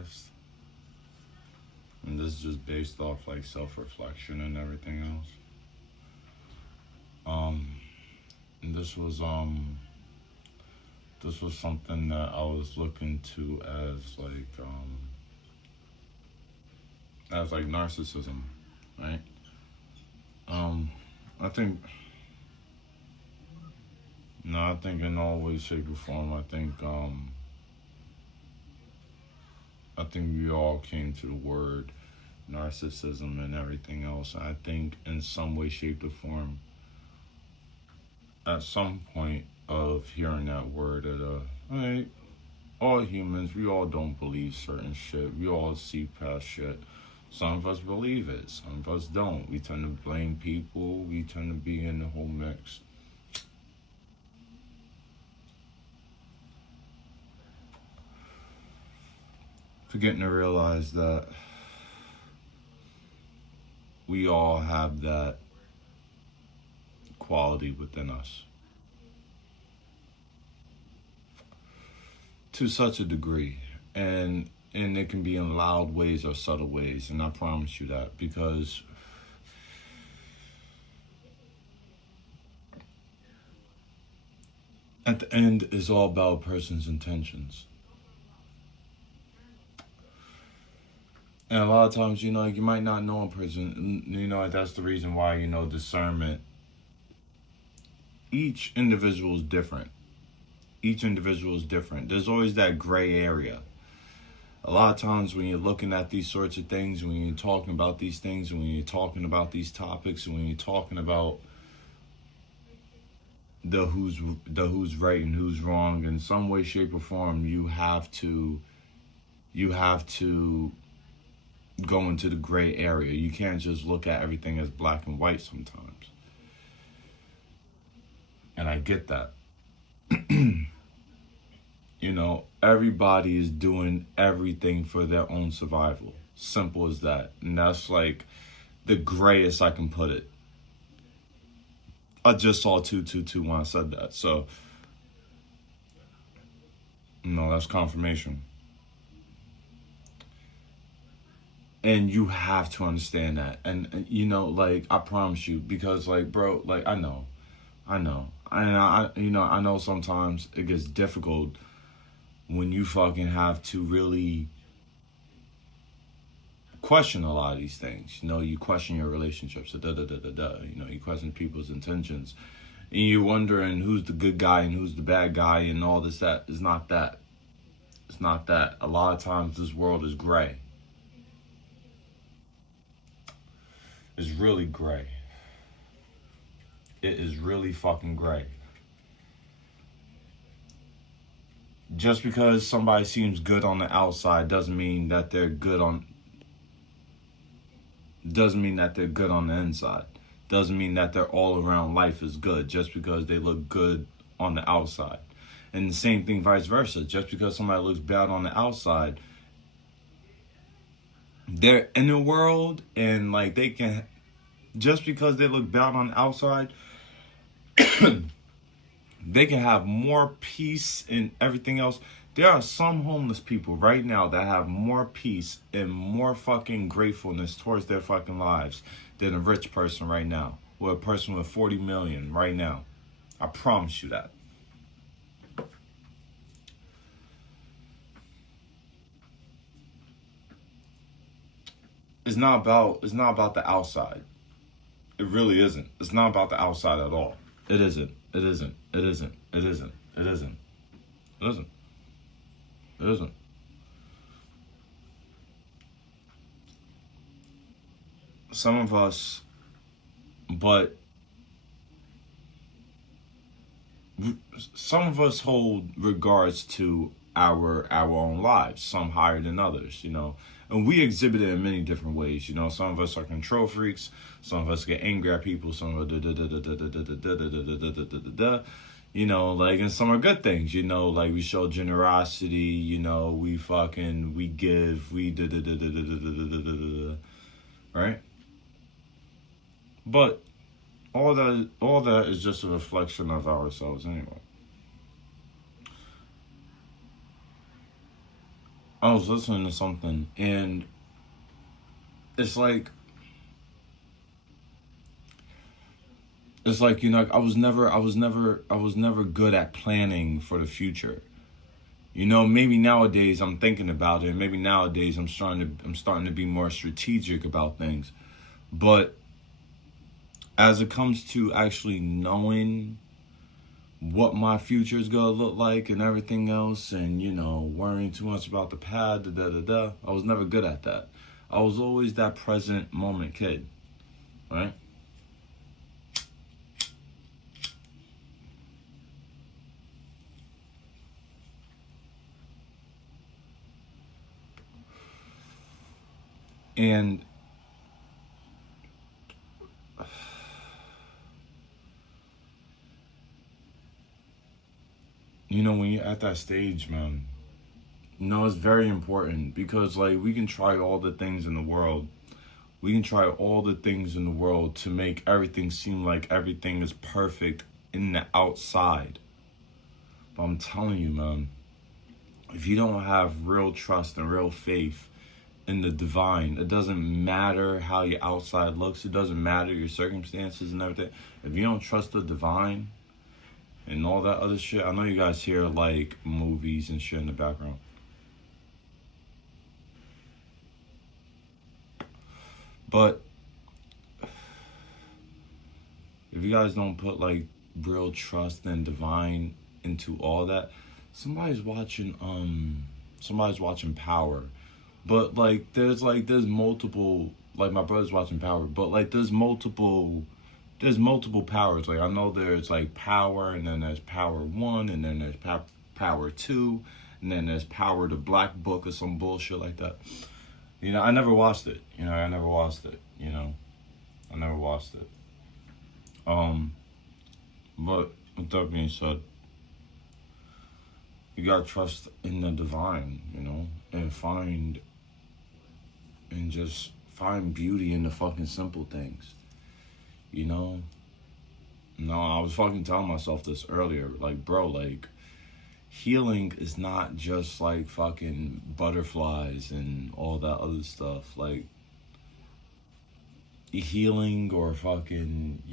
realized, and this is just based off like self-reflection and everything else. Um, and this was something that I was looking to as like narcissism, right? Um, I think no, I think in all ways, shape, or form, I think we all came to the word narcissism and everything else. I think in some way, shape, or form, at some point of hearing that word, like, all humans, we all don't believe certain shit. We all see past shit. Some of us believe it. Some of us don't. We tend to blame people. We tend to be in the whole mix. Forgetting to realize that we all have that quality within us to such a degree, and it can be in loud ways or subtle ways, and I promise you that, because at the end it's all about a person's intentions. And a lot of times, you might not know a person. That's the reason why, discernment. Each individual is different. Each individual is different. There's always that gray area. A lot of times when you're looking at these sorts of things, when you're talking about these things, when you're talking about these topics, when you're talking about the who's right and who's wrong, in some way, shape, or form, you have to go into the gray area. You can't just look at everything as black and white sometimes. And I get that. Everybody is doing everything for their own survival. Simple as that. And that's like the grayest I can put it. I just saw 222 when I said that. So, that's confirmation. And you have to understand that. And like, I promise you, because like, bro, like, I know. And I know sometimes it gets difficult when you fucking have to really question a lot of these things. You question your relationships, you question people's intentions. And you're wondering who's the good guy and who's the bad guy and all this, that. It's not that. It's not that. A lot of times this world is gray. It's really gray. It is really fucking gray. Just because somebody seems good on the outside doesn't mean that they're good on the inside. Doesn't mean that their all around life is good just because they look good on the outside. And the same thing vice versa. Just because somebody looks bad on the outside, their inner world, and like they can, just because they look bad on the outside, they can have more peace and everything else. There are some homeless people right now that have more peace and more fucking gratefulness towards their fucking lives than a rich person right now, or a person with 40 million right now. I promise you that. It's not about the outside. It really isn't. It's not about the outside at all. It isn't. It isn't. It isn't. It isn't. It isn't. It isn't. It isn't. Some of us, but some of us hold regards to our own lives, some higher than others, and we exhibit it in many different ways. Some of us are control freaks, some of us get angry at people, some of us like, and some are good things, like we show generosity, we give, right? But all that is just a reflection of ourselves anyway. I was listening to something, and it's like I was never good at planning for the future. Maybe nowadays I'm thinking about it. Maybe nowadays I'm starting to be more strategic about things. But as it comes to actually knowing what my future is gonna look like and everything else, and worrying too much about the past, I was never good at that. I was always that present moment kid, right? And when you're at that stage, man, it's very important because like we can try all the things in the world. We can try all the things in the world to make everything seem like everything is perfect in the outside. But I'm telling you, man, if you don't have real trust and real faith in the divine, it doesn't matter how your outside looks. It doesn't matter your circumstances and everything. If you don't trust the divine and all that other shit, I know you guys hear like movies and shit in the background. But if you guys don't put like real trust and divine into all that, somebody's watching Power. But like there's multiple, like my brother's watching Power, but like there's multiple powers. Like I know there's like Power, and then there's Power 1, and then there's Power 2, and then there's Power the Black Book or some bullshit like that. I never watched it. I never watched it. I never watched it. Um, but with that being said, you gotta trust in the divine, and just find beauty in the fucking simple things, you know. No, I was fucking telling myself this earlier, like, bro, like, healing is not just like fucking butterflies and all that other stuff. Like, healing or fucking,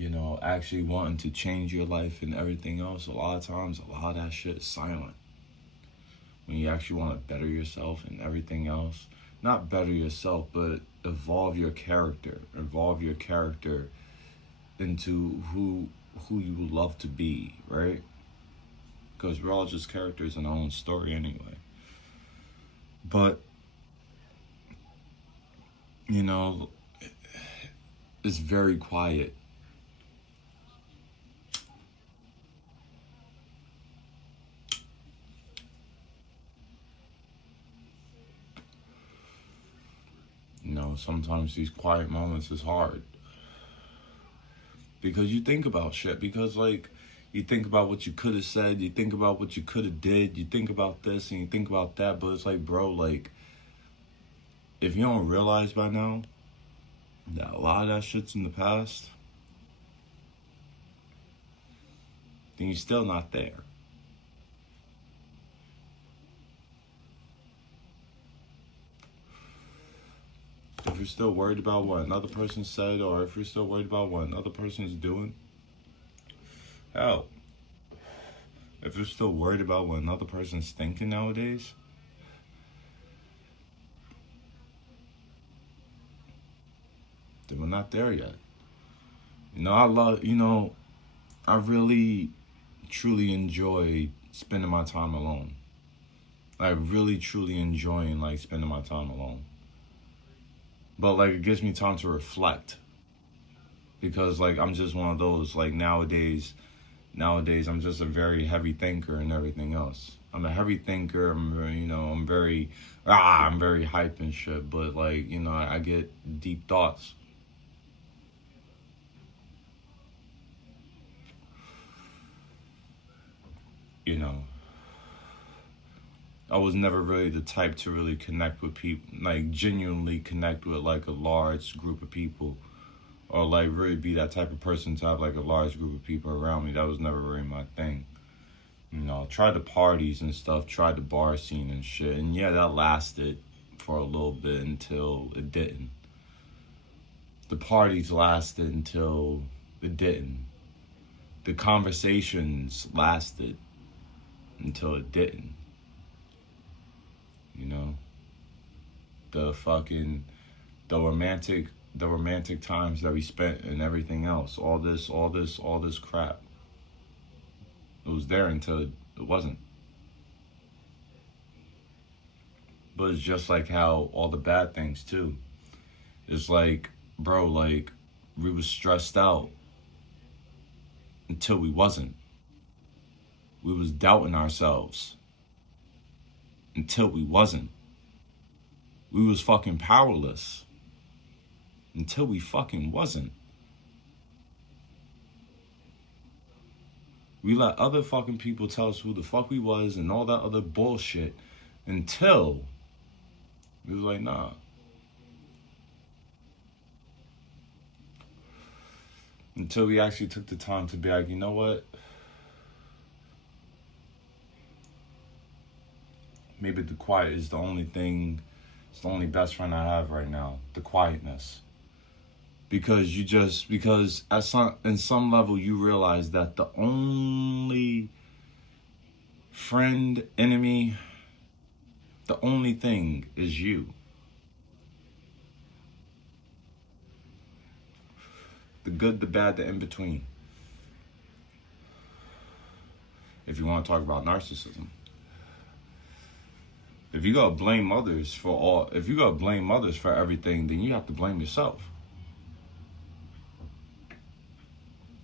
actually wanting to change your life and everything else, a lot of times, a lot of that shit is silent. When you actually want to better yourself and everything else, not better yourself, but evolve your character. Evolve your character into who you would love to be, right? Because we're all just characters in our own story anyway. But, it's very quiet. Sometimes these quiet moments is hard. Because you think about shit. Because, like, you think about what you could have said. You think about what you could have did. You think about this and you think about that. But it's like, bro, like, if you don't realize by now that a lot of that shit's in the past, then you're still not there. If you're still worried about what another person said, or if you're still worried about what another person is doing, hell, if you're still worried about what another person's thinking nowadays, then we're not there yet. I really, truly enjoy spending my time alone. I really, truly enjoying, like, spending my time alone. But, like, it gives me time to reflect. Because, like, I'm just one of those, like, nowadays I'm just a very heavy thinker and everything else. I'm a heavy thinker. I'm very hype and shit. But, like, I get deep thoughts. You know, I was never really the type to really connect with people, like genuinely connect with like a large group of people, or like really be that type of person to have like a large group of people around me. That was never really my thing. You know, tried the parties and stuff, tried the bar scene and shit. And yeah, that lasted for a little bit until it didn't. The parties lasted until it didn't. The conversations lasted until it didn't. You know? The fucking the romantic times that we spent and everything else. All this crap. It was there until it wasn't. But it's just like how all the bad things too. It's like, bro, like we was stressed out until we wasn't. We was doubting ourselves until we wasn't. We was fucking powerless until we fucking wasn't. We let other fucking people tell us who the fuck we was and all that other bullshit until we was like, nah. Until we actually took the time to be like, you know what? Maybe the quiet is the only thing, it's the only best friend I have right now. The quietness. Because in some level you realize that the only friend, enemy, the only thing is you. The good, the bad, the in between. If you want to talk about narcissism. If you gotta blame others for everything, then you have to blame yourself.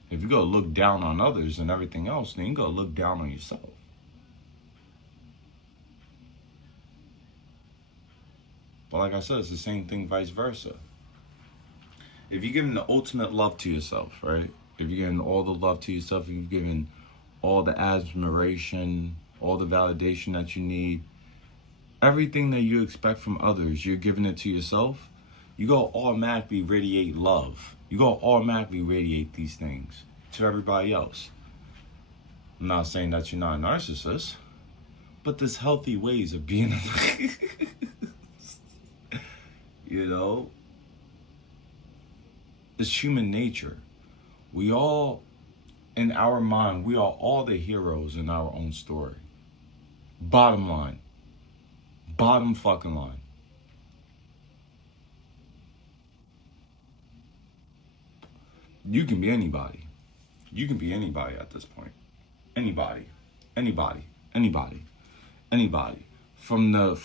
If you go look down on others and everything else, then you go look down on yourself. But like I said, it's the same thing vice versa. If you're giving the ultimate love to yourself, right? If you're giving all the love to yourself, if you're giving all the admiration, all the validation that you need, everything that you expect from others, you're giving it to yourself, you go automatically radiate love. You go automatically radiate these things to everybody else. I'm not saying that you're not a narcissist, but there's healthy ways of being you know? It's human nature. We all, in our mind, we are all the heroes in our own story. Bottom line. Bottom fucking line. You can be anybody. You can be anybody at this point. Anybody. Anybody. Anybody. Anybody. From the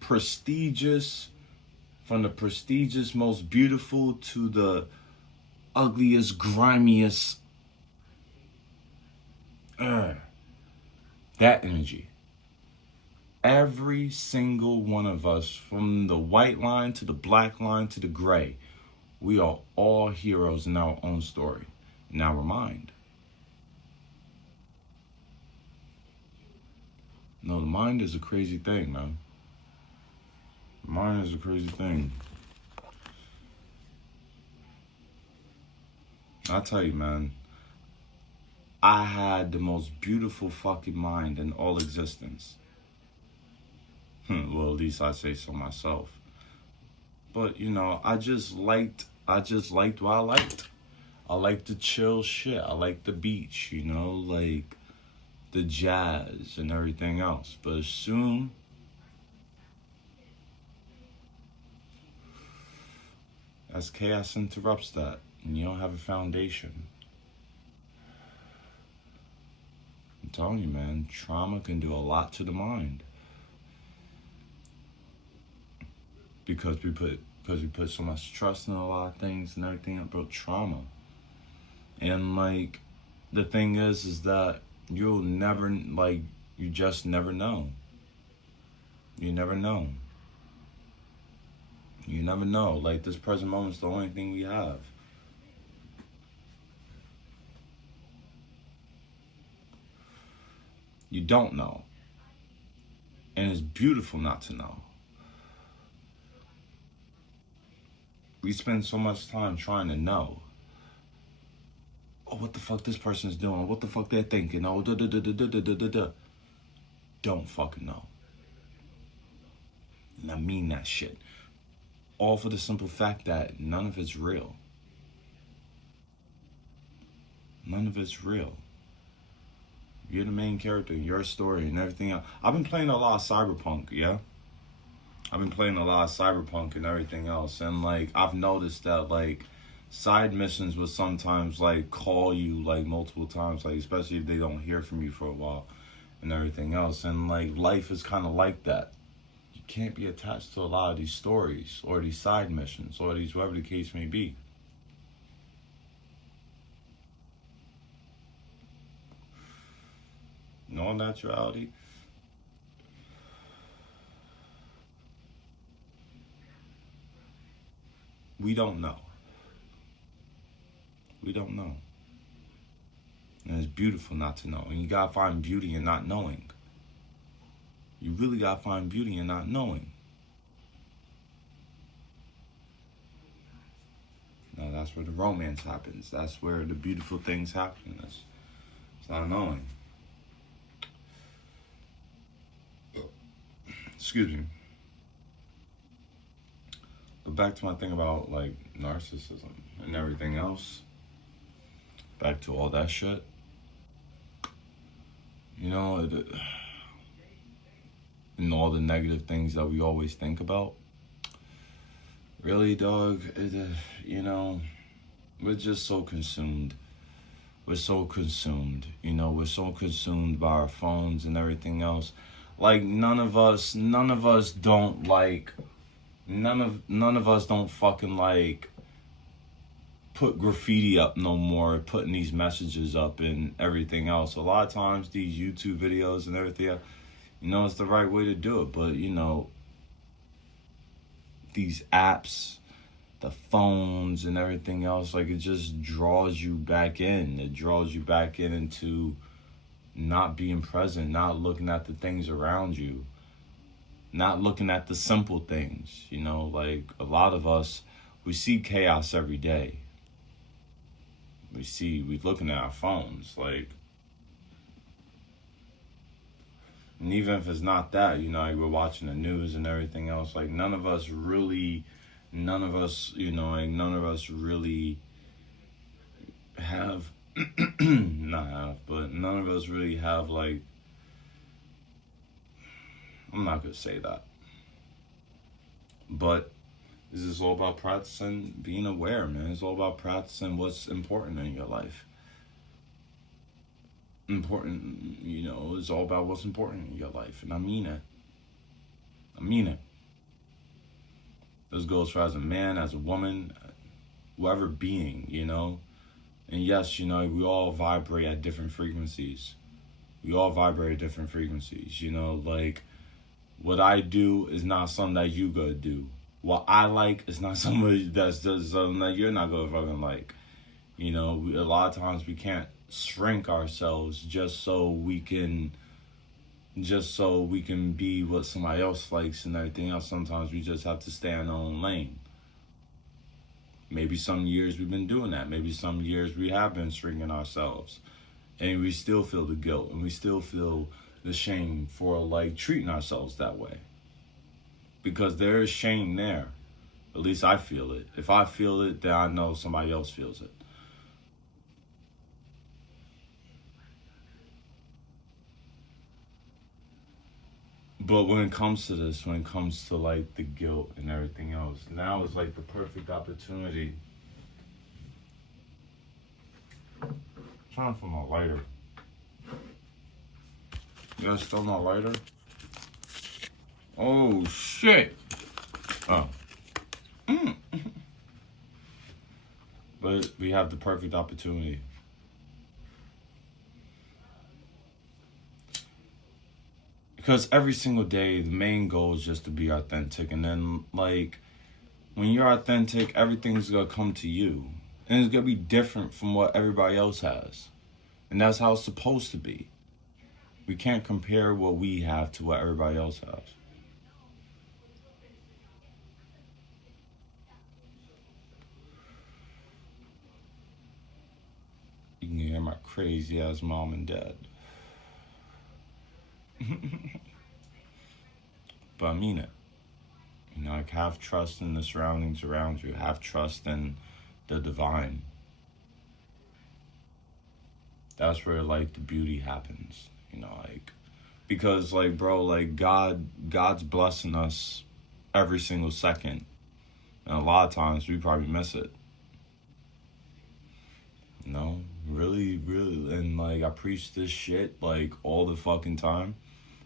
prestigious, most beautiful to the ugliest, grimiest. That energy. Every single one of us, from the white line to the black line to the gray, we are all heroes in our own story, in our mind. No, the mind is a crazy thing, man. The mind is a crazy thing. I tell you, man, I had the most beautiful fucking mind in all existence. Well, at least I say so myself. But, you know, I just liked what I liked. I liked the chill shit. I liked the beach, you know, like the jazz and everything else. But soon, as chaos interrupts that, and you don't have a foundation, I'm telling you, man, trauma can do a lot to the mind. Because we put so much trust in a lot of things and everything about trauma. And like the thing is that you'll never, like, you just never know. You never know. You never know. Like, this present moment's the only thing we have. You don't know. And it's beautiful not to know. We spend so much time trying to know. oh, what the fuck this person's doing, what the fuck they're thinking, oh, da da da da da da da da da. Don't fucking know. And I mean that shit. All for the simple fact that none of it's real. None of it's real. You're the main character in your story and everything else. I've been playing a lot of Cyberpunk, yeah? I've been playing a lot of Cyberpunk and everything else. And, like, I've noticed that, like, side missions will sometimes, like, call you, like, multiple times. Like, especially if they don't hear from you for a while and everything else. And, like, life is kind of like that. You can't be attached to a lot of these stories or these side missions or these, whatever the case may be. In all naturality, we don't know. We don't know. And it's beautiful not to know. And you gotta find beauty in not knowing. You really gotta find beauty in not knowing. Now that's where the romance happens. That's where the beautiful things happen. It's not knowing. Excuse me. But back to my thing about, like, narcissism and everything else. Back to all that shit. You know, and all the negative things that we always think about. Really, dog, you know, we're just so consumed. We're so consumed. You know, we're so consumed by our phones and everything else. Like, none of us don't, like, none of us don't fucking, like, put graffiti up no more, putting these messages up and everything else. A lot of times these YouTube videos and everything, you know, it's the right way to do it. But, you know, these apps, the phones and everything else, like, it just draws you back in. It draws you back in into not being present, not looking at the things around you, not looking at the simple things. You know, like, a lot of us, we see chaos every day. We're looking at our phones, like, and even if it's not that, you know, like, we're watching the news and everything else, like, none of us really have, but none of us really have, like, I'm not gonna say that, but this is all about practicing being aware, man. It's all about practicing what's important in your life. Important, you know, it's all about what's important in your life, and I mean it. I mean it. This goes for as a man, as a woman, whoever being, you know. And yes, you know, we all vibrate at different frequencies. We all vibrate at different frequencies, you know, like, what I do is not something that you gonna do. What I like is not somebody that's does something that you're not gonna fucking like. You know, a lot of times we can't shrink ourselves just so we can be what somebody else likes and everything else. Sometimes we just have to stay in our own lane. Maybe some years we've been doing that. Maybe some years we have been shrinking ourselves. And we still feel the guilt and we still feel the shame for, like, treating ourselves that way. Because there is shame there. At least I feel it. If I feel it, then I know somebody else feels it. But when it comes to this, when it comes to, like, the guilt and everything else, now is, like, the perfect opportunity. I'm trying for my lighter. You guys stole my lighter? Oh, shit. Oh. But we have the perfect opportunity. Because every single day, the main goal is just to be authentic. And then, like, when you're authentic, everything's going to come to you. And it's going to be different from what everybody else has. And that's how it's supposed to be. We can't compare what we have to what everybody else has. You can hear my crazy ass mom and dad. But I mean it. You know, like, have trust in the surroundings around you. Have trust in the divine. That's where like the beauty happens. You know, like, because like, bro, like, God's blessing us every single second, and a lot of times we probably miss it. You know, really, and like, I preach this shit like all the fucking time.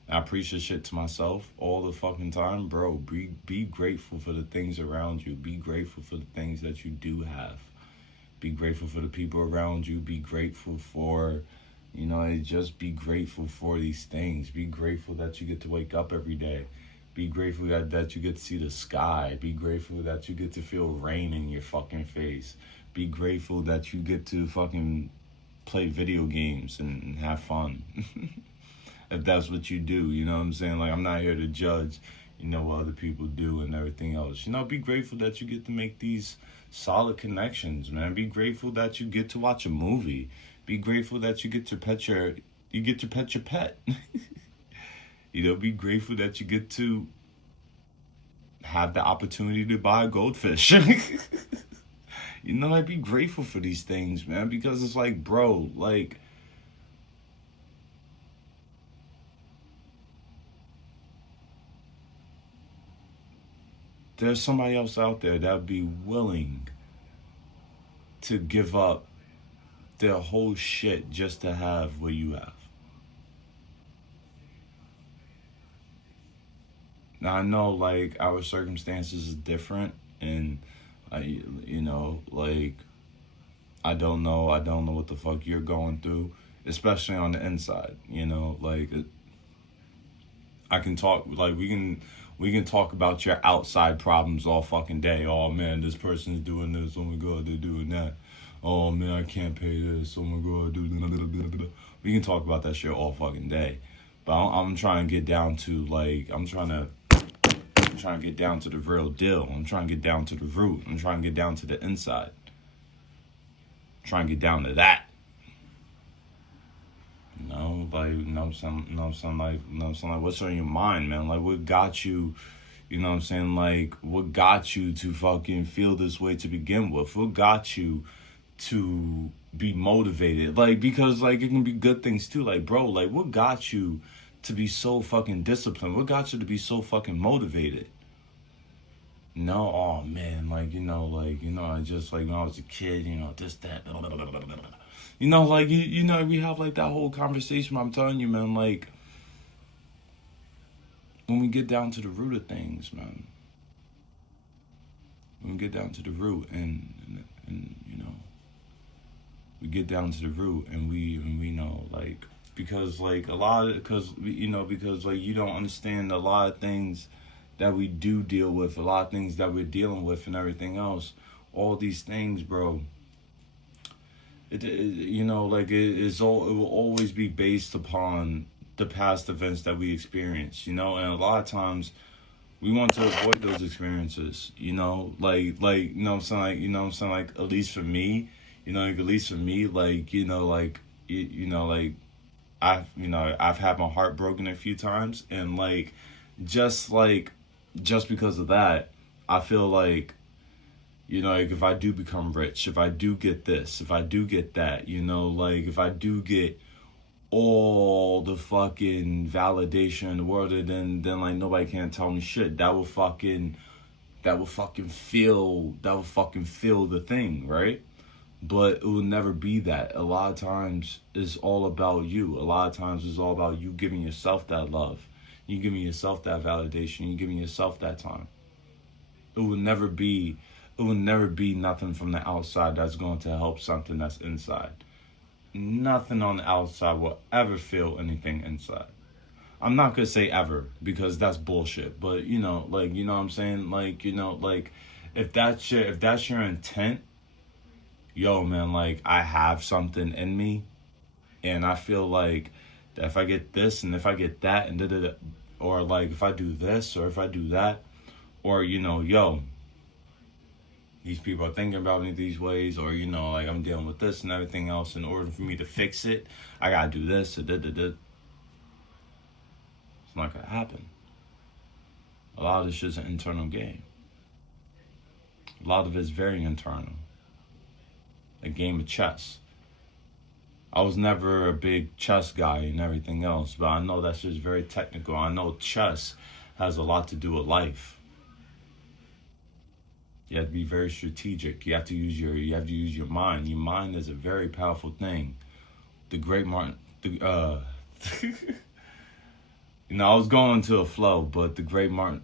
I preach this shit to myself all the fucking time, bro. Be grateful for the things around you. Be grateful for the things that you do have. Be grateful for the people around you. Be grateful for, you know, just be grateful for these things. Be grateful that you get to wake up every day. Be grateful that you get to see the sky. Be grateful that you get to feel rain in your fucking face. Be grateful that you get to fucking play video games and have fun. If that's what you do, you know what I'm saying? Like, I'm not here to judge, you know, what other people do and everything else. You know, be grateful that you get to make these solid connections, man. Be grateful that you get to watch a movie. Be grateful that you get to pet your pet. You know, be grateful that you get to have the opportunity to buy a goldfish. You know, like, be grateful for these things, man, because it's like, bro, like, there's somebody else out there that would be willing to give up their whole shit just to have what you have. Now, I know, like, our circumstances is different, and you know, like, I don't know what the fuck you're going through, especially on the inside. You know, like, I can talk, like, we can talk about your outside problems all fucking day. Oh man, this person's doing this. Oh my god, they're doing that. Oh man, I can't pay this. Oh my god, we can talk about that shit all fucking day. But I'm trying to get down to, like, I'm trying to get down to the real deal. I'm trying to get down to the root. I'm trying to get down to the inside. I'm trying to get down to that. You know, like, you know what I'm saying? You know what I'm saying? Like, you know what I'm saying? Like, what's on your mind, man? Like, what got you, you know what I'm saying? Like, what got you to fucking feel this way to begin with? What got you to be motivated? Like, because, like, it can be good things too. Like, bro, like, what got you to be so fucking disciplined? What got you to be so fucking motivated? No, oh man, like, I just, like, when I was a kid, you know, this, that, blah, blah, blah, blah, blah. You know, like, you know, we have, like, that whole conversation. I'm telling you, man, like, when we get down to the root of things, man, when we get down to the root, and you know, we get down to the root, and we know, like, because, like, because, like, you don't understand a lot of things that we do deal with, a lot of things that we're dealing with, and everything else. All these things, bro. You know, like, it will always be based upon the past events that we experience, you know, and a lot of times we want to avoid those experiences, you know, like, you know what I'm saying, like, you know what I'm saying, like, at least for me, you know, like, at least for me, like, you know, like, you know, like, I've had my heart broken a few times, and, like, just because of that, I feel like, you know, like, if I do become rich, if I do get this, if I do get that, you know, like, if I do get all the fucking validation in the world, and then like, nobody can tell me shit. That will fucking feel the thing, right? But it will never be that. A lot of times it's all about you. A lot of times it's all about you giving yourself that love. You giving yourself that validation. You giving yourself that time. It will never be nothing from the outside that's going to help something that's inside. Nothing on the outside will ever feel anything inside. I'm not gonna say ever, because that's bullshit. But, you know, like, you know what I'm saying? Like, you know, like, if that's your intent, yo, man, like, I have something in me, and I feel like that if I get this and if I get that and da, or, like, if I do this or if I do that, or, you know, yo, these people are thinking about me these ways, or you know, like I'm dealing with this and everything else. In order for me to fix it, I gotta do this. It's not gonna happen. A lot of this is an internal game. A lot of it is very internal. A game of chess. I was never a big chess guy and everything else, but I know that's just very technical. I know chess has a lot to do with life. You have to be very strategic. You have to use your mind. Your mind is a very powerful thing. The great Martin, you know, I was going to a flow, but the great Martin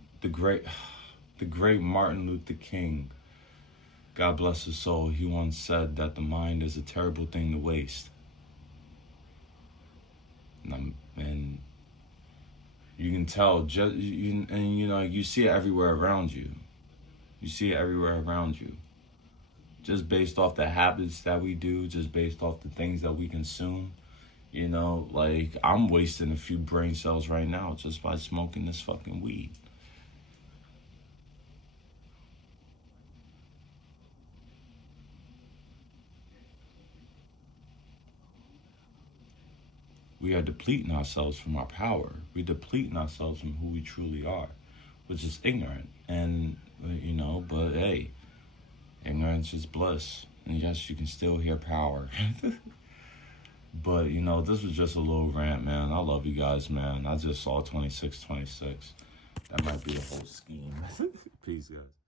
Luther King, God bless his soul, he once said that the mind is a terrible thing to waste. And you can tell, you see it everywhere around you. You see it everywhere around you. Just based off the habits that we do, just based off the things that we consume. You know, like I'm wasting a few brain cells right now just by smoking this fucking weed. We are depleting ourselves from our power. We're depleting ourselves from who we truly are, which is ignorant. And, you know, but hey, ignorance is bliss. And yes, you can still hear power. But, you know, this was just a little rant, man. I love you guys, man. I just saw 2626. That might be the whole scheme. Peace, guys.